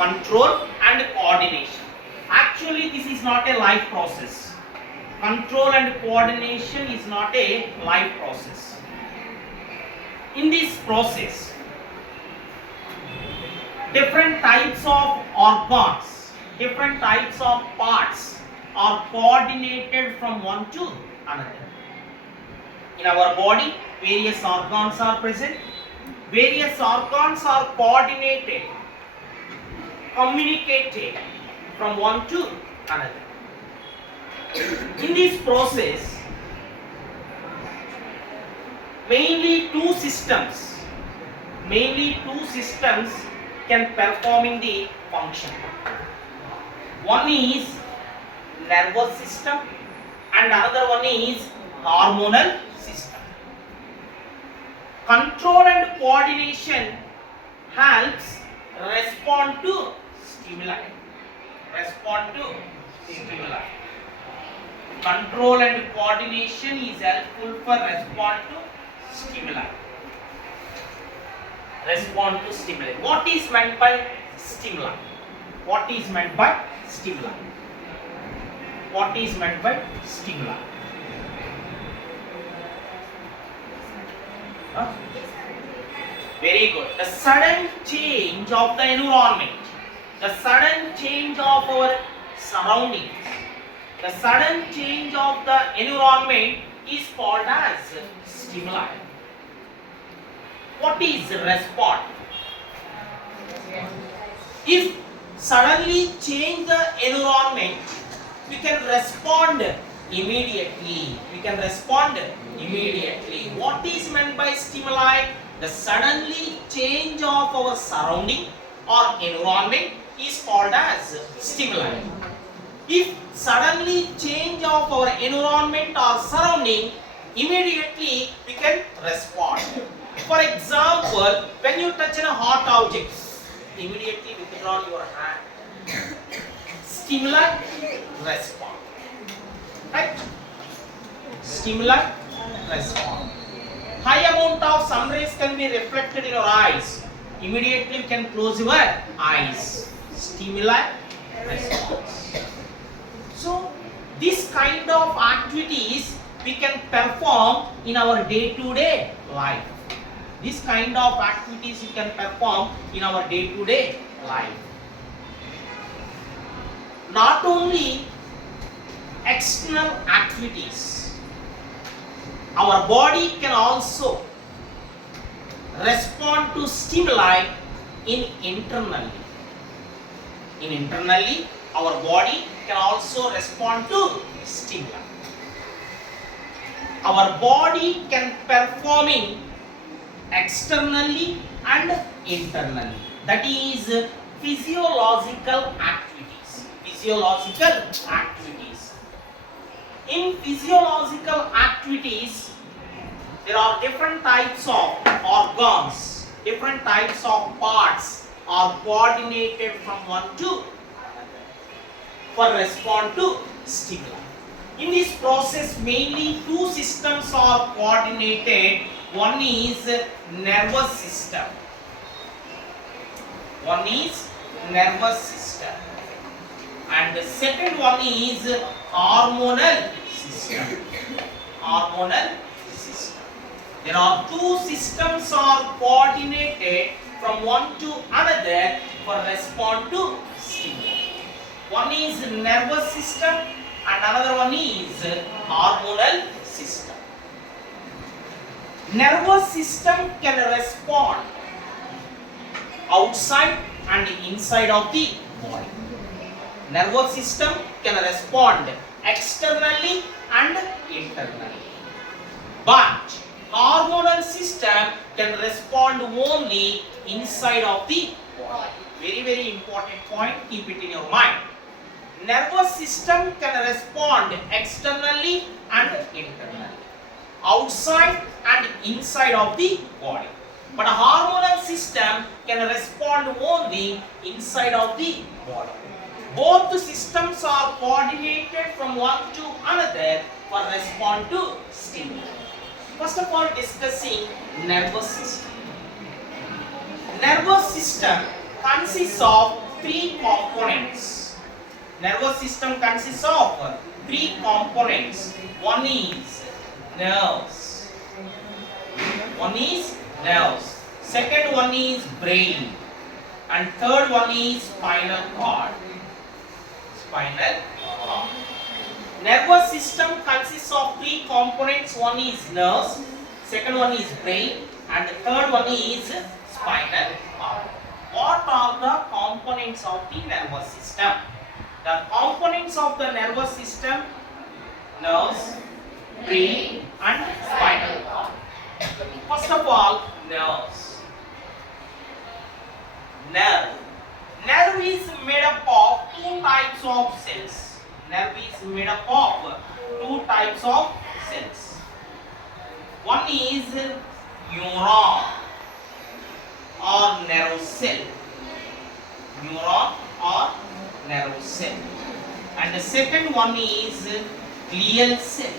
control and coordination. Actually, this is not a live process. Control and coordination is not a live process. In this process, different types of organs, different types of parts are coordinated from one to another. In our body, various organs are present. Various organs are coordinated, communicated from one to another. In this process, mainly two systems can perform in the function. One is nervous system and another one is hormonal system. Control and coordination helps respond to stimuli. Control and coordination is helpful for respond to stimuli. What is meant by stimuli? Huh? Very good. The sudden change of the environment, the sudden change of our surroundings, the sudden change of the environment is called as stimuli. What is response? If suddenly change the environment, we can respond immediately. What is meant by stimuli? The suddenly change of our surrounding or environment is called as stimuli. If suddenly change of our environment or surrounding, immediately we can respond. For example, when you touch a hot object, immediately withdraw your hand. Stimuli, respond. Right? Stimuli, respond. High amount of sun rays can be reflected in your eyes. Immediately you can close your eyes. Stimuli, response. So, this kind of activities we can perform in our day-to-day life. This kind of activities you can perform in our day-to-day life. Not only external activities, our body can also respond to stimuli internally. Internally, our body can also respond to stimuli. Our body can performing externally and internally. That is physiological activities. In physiological activities, there are different types of organs, different types of parts are coordinated from one to another for respond to stimuli. In this process, mainly two systems are coordinated. One is nervous system. And the second one is hormonal system. There are two systems are coordinated from one to another for respond to stimuli. One is nervous system and another one is hormonal system. Nervous system can respond outside and inside of the body. Nervous system can respond externally and internally. But hormonal system can respond only inside of the body. Very, very important point, keep it in your mind. Nervous system can respond externally and internally, outside and inside of the body. But a hormonal system can respond only inside of the body. Both the systems are coordinated from one to another for respond to stimuli. First of all, discussing nervous system. Nervous system consists of three components. Nervous system consists of three components. One is nerves. One is nerves. Second one is brain. And third one is spinal cord. Spinal cord. Nervous system consists of three components. One is nerves, second one is brain, and the third one is spinal cord. What are the components of the nervous system? The components of the nervous system: nerves, brain, and spinal cord. First of all, nerves. Nerve. Nerve is made up of two types of cells. Nerve is made up of two types of cells. One is neuron or nerve cell. Neuron or nerve cell. And the second one is glial cell.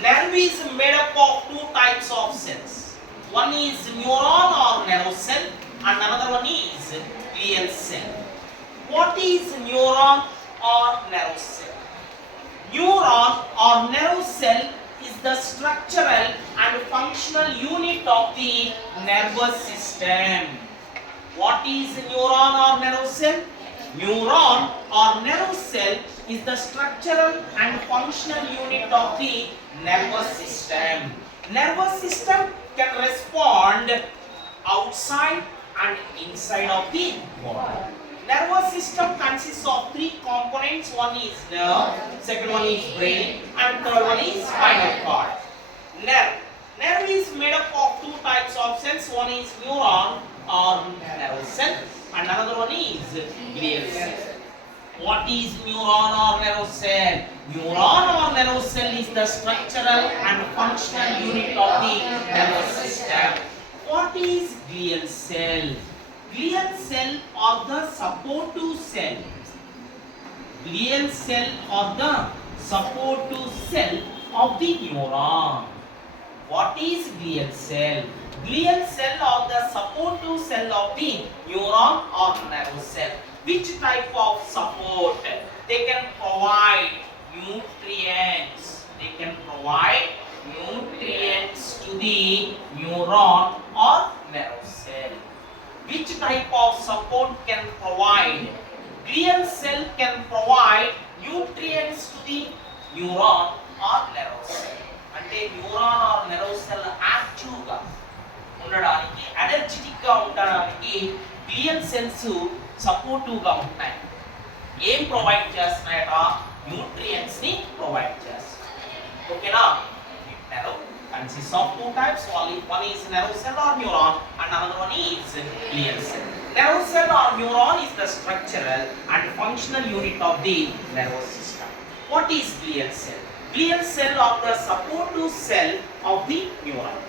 Nerve is made up of two types of cells. One is neuron or nerve cell, and another one is glial cell. What is neuron or nerve cell? Neuron or nerve cell is the structural and functional unit of the nervous system. What is neuron or nerve cell? Neuron or nerve cell is the structural and functional unit of the nervous system. Nervous system can respond outside and inside of the body. Nervous system consists of three components. One is nerve, second one is brain, and third one is spinal cord. Nerve. Nerve is made up of two types of cells. One is neuron or nerve cell, and another one is glial cell. What is neuron or nerve cell? Neuron or nerve cell is the structural and functional unit of the nervous system. What is glial cell? Glial cell are the supportive cell. Glial cell are the supportive cell of the neuron. What is glial cell? Glial cell are the supportive cell of the neuron or nerve cell. Which type of support? They can provide nutrients. They can provide nutrients to the neuron or nerve cell. Which type of support can provide? Glial cell can provide nutrients to the neuron or nerve cell. అంటే neuron or nerve cell active గా ఉండడానికి, energetic గా ఉండడానికి glial cells supportive గా ఉంటాయి. ఏం provide చేస్తున్నాయట? Nutrients ని provide చేస్తాయి. ఓకేనా? Nerve consists of two types. One is nerve cell or neuron, and another one is glial cell. Nerve cell or neuron is the structural and functional unit of the nervous system. What is glial cell? Glial cell are the supportive cell of the neuron.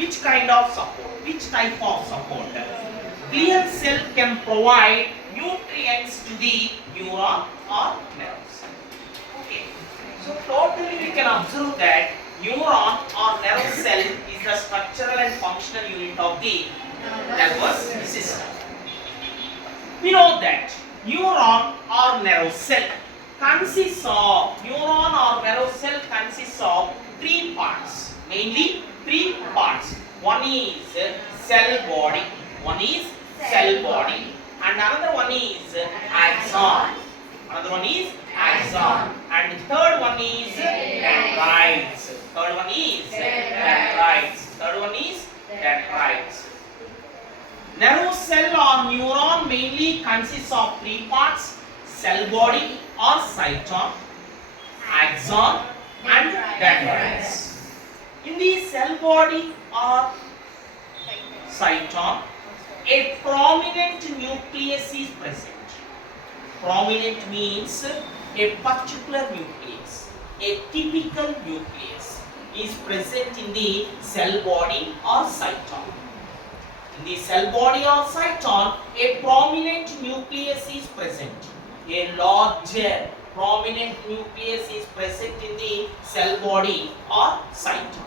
Which kind of support? Which type of support? Glial cell can provide nutrients to the neuron or nerve cell. Okay. So totally we can observe that neuron or nerve cell is the structural and functional unit of the nervous system. We know that neuron or nerve cell consists of three parts. Mainly three parts. One is cell body, and another one is axon. And the third one is dendrites. Nerve cell or neuron mainly consists of three parts: cell body or cyton, axon, and dendrites. In the cell body or cyton, a prominent nucleus is present. Prominent means a particular nucleus, a typical nucleus is present in the cell body or cyton. In the cell body or cyton, a prominent nucleus is present. A larger prominent nucleus is present in the cell body or cyton.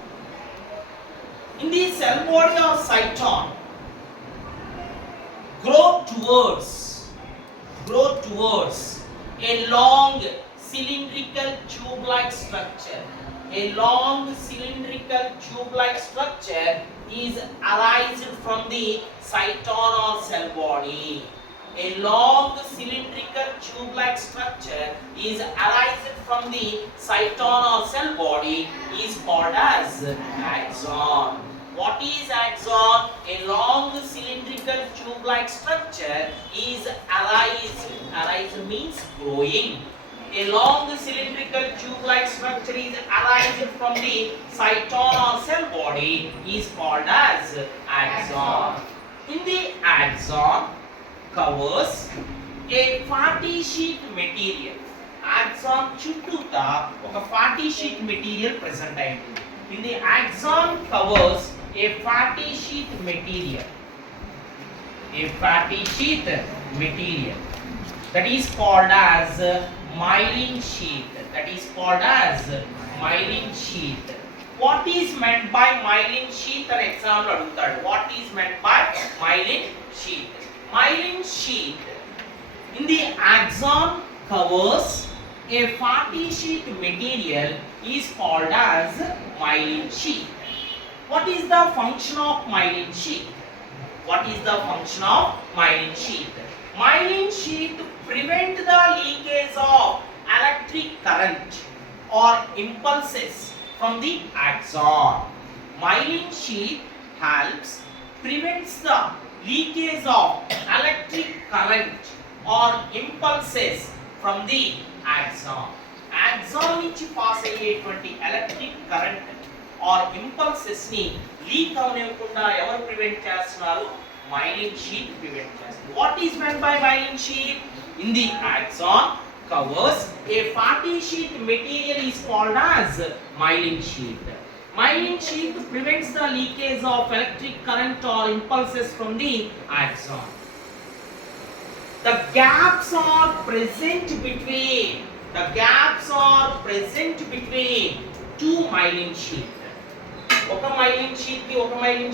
In the cell body or cyton, grow towards grow towards a long cylindrical tube-like structure. A long cylindrical tube-like structure is arised from the cyton or cell body. A long cylindrical tube-like structure is arised from the cyton or cell body is called as axon. What is axon? A long cylindrical tube-like structure is arised. Arise means growing. A long cylindrical tube-like structure is arised from the cyton or cell body is called as axon. In the axon covers a fatty sheet material. Axon చుట్టూతా ఒక fatty sheet material present అయింది. In the axon covers a fatty sheet material. A fatty sheet material that is called as myelin sheet. That is called as myelin sheet. What is meant by myelin sheet? An example అడుగుతాడు. What is meant by myelin sheet? Myelin sheet in the axon covers a fatty sheet material is called as myelin sheet. What is the function of myelin sheet? What is the function of myelin sheet? Myelin sheet prevent the leakage of electric current or impulses from the axon. Myelin sheet helps prevents the leakage of electric current or impulses from the axon. Axon నుంచి pass అయ్యేటువంటి electric current are impulses ని leak అవనివ్వకుండా ఎవరు prevent చేస్తున్నారు? myelin sheet prevent చేస్తుంది. What is meant by myelin sheet? In the axon covers a fatty sheet material is called as myelin sheet. Myelin sheet prevents the leakage of electric current or impulses from the axon. The gaps are present between two myelin sheet. ఒక myelin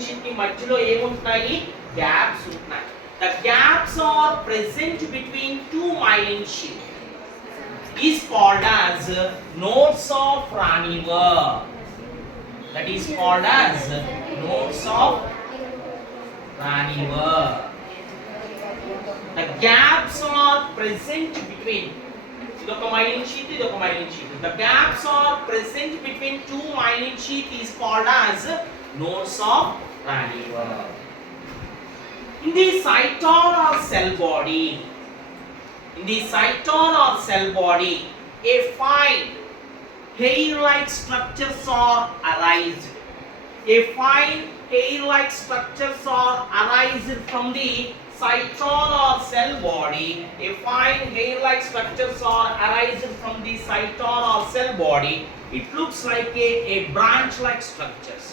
sheet కి మధ్యలో ఏముంటాయి? gaps ఉంటున్నాయి. The gaps are present between two myelin sheet is called as nodes of Ranvier. That is called as nodes of Ranvier. The gaps are present between idoka myelin sheet. The gaps are present between two myelin sheet is called as nodes of Ranvier. In the cyton or cell body, a fine hair-like structures are arised. A fine hair-like structures are arised from the cyton or cell body. A fine hair-like structures are arised from the cyton or cell body. It looks like a branch-like structures.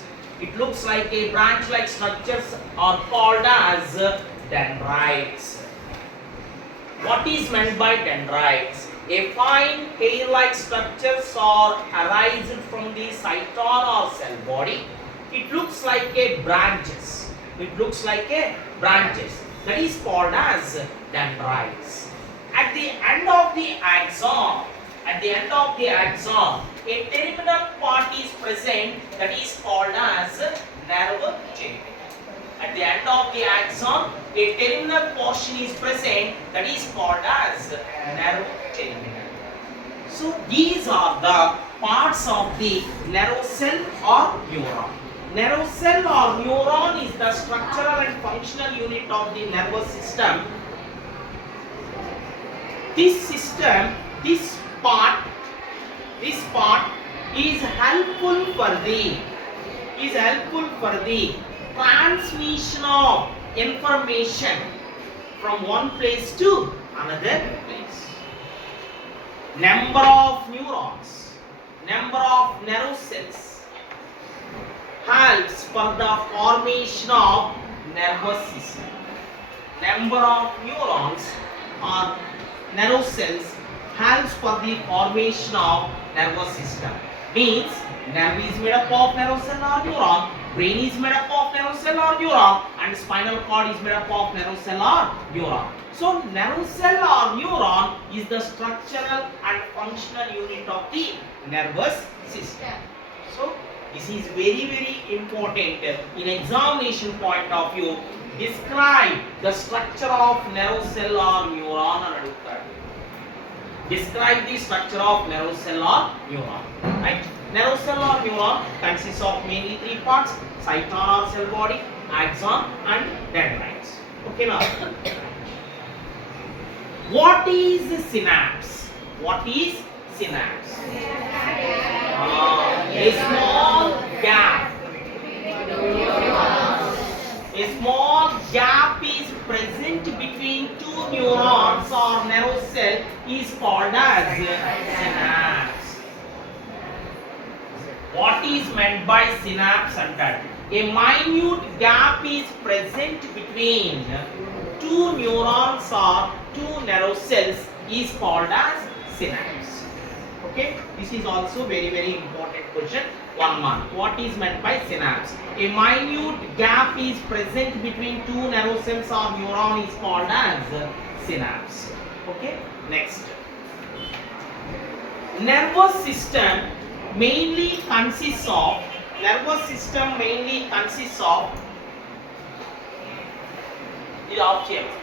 Are called as dendrites. What is meant by dendrites? A fine hair-like structures are arised from the cyton or cell body. It looks like a branches. That is called as dendrites. At the end of the axon, a terminal part is present that is called as nerve terminal. At the end of the axon, a terminal portion is present that is called as nerve terminal. So these are the parts of the nerve cell or neuron. Nerve cell or neuron is the structural and functional unit of the nervous system. This part is helpful for the transmission of information from one place to another place. Number of neurons, number of nerve cells helps for the formation of nervous system. Number of neurons or nerve cells helps for the formation of nervous system. Means nerve is made up of nerve cell or neuron. Brain is made up of nerve cell or neuron, and spinal cord is made up of nerve cell or neuron. So nerve cell or neuron is the structural and functional unit of the nervous system. So this is very important in examination point of view. Describe the structure of nerve cell or neuron. Describe the structure of nerve cell or neuron. Right? Nerve cell or neuron consists of mainly three parts: cyton or cell body, axon, and dendrites. Okay, now what is synapse? What is synapse? A small gap. A small gap is present between two neurons or nerve cell is called as synapse. What is meant by synapse under? A minute gap is present between two neurons or two nerve cells is called as synapse. Okay, this is also very important question. 1 mark. What is meant by synapse? A minute gap is present between two nerve cells or neuron is called as synapse. Okay, next. Nervous system mainly consists of the objects